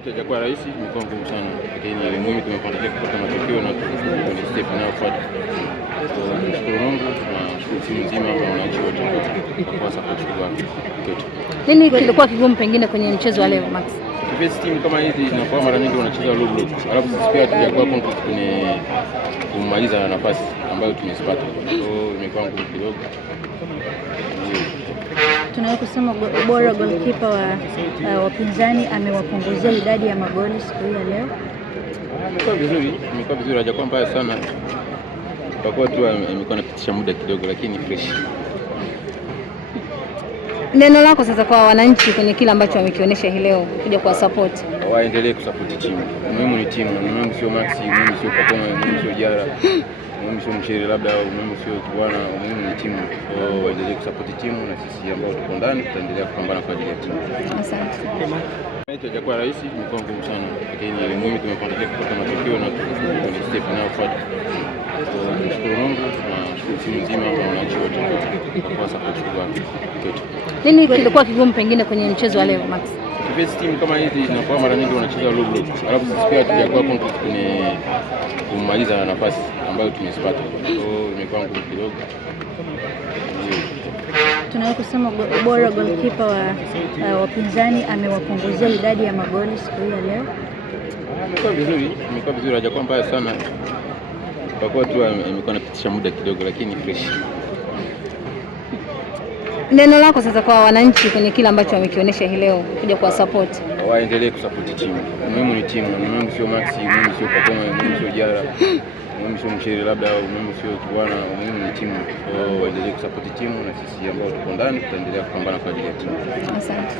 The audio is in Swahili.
Mechi haijakuwa rahisi, imekuwa ngumu sana, lakini muhimu tumefanikiwa kupata matokeo na kwenye step inayofuata. Tunashukuru Mungu na timu nzima na wananchi wote kwa support kwetu. Nini kilikuwa kigumu pengine kwenye mchezo wa leo Max? Best team kama hizi inakuwa mara nyingi wanacheza low block, alafu sisi pia tujakuwa confident kwenye kumaliza nafasi ambayo tumezipata. Imekuwa ngumu kidogo. Tunaweza kusema ubora goalkeeper wa wapinzani amewapunguzia idadi ya magoli siku hii ya leo. Imekuwa vizuri, hajakuwa mbaya sana. Kwa kuwa tu imekuwa napitisha muda kidogo, lakini fresh. Neno lako sasa kwa wananchi kwenye kile ambacho wamekionyesha hii leo kuja kwa support? Waendelee kusupport timu. Muhimu ni timu, muhimu sio Maxi, muhimu sio Pakoma, muhimu sio Jara, muhimu sio Mshere labda, muhimu sio Kibwana, muhimu ni timu. Waendelee kusupport timu na sisi ambao tuko ndani tutaendelea kupambana kwa ajili ya timu. Asante. Mechi haijakuwa rahisi, imekuwa ngumu sana, lakini muhimu tumefanikiwa kupata matokeo na kwenye step inayofuata. Tunashukuru Mungu na timu nzima na wananchi wote kwa support kwetu. Nini kilikuwa kigumu pengine kwenye mchezo wa leo Max? Best team kama hizi inakuwa mara nyingi wanacheza low block, alafu sisi pia tujakuwa confident kwenye kumaliza nafasi ambayo tumezipata. Imekuwa ngumu kidogo. Tunaweza kusema ubora goalkeeper wa wapinzani amewapunguzia idadi ya magoli siku hii ya leo. Imekuwa vizuri, hajakuwa mbaya sana. Kwa kuwa tu imekuwa napitisha muda kidogo, lakini fresh. Neno lako sasa kwa wananchi kwenye kile ambacho wamekionyesha hii leo kuja kwa support? Waendelee kusupport timu. Muhimu ni timu, muhimu sio Maxi, muhimu sio Pakoma, muhimu sio Jara, muhimu sio Mshere labda, muhimu sio Kibwana, muhimu ni timu. Waendelee kusupport timu na sisi ambao tuko ndani tutaendelea kupambana kwa ajili ya timu. Asante.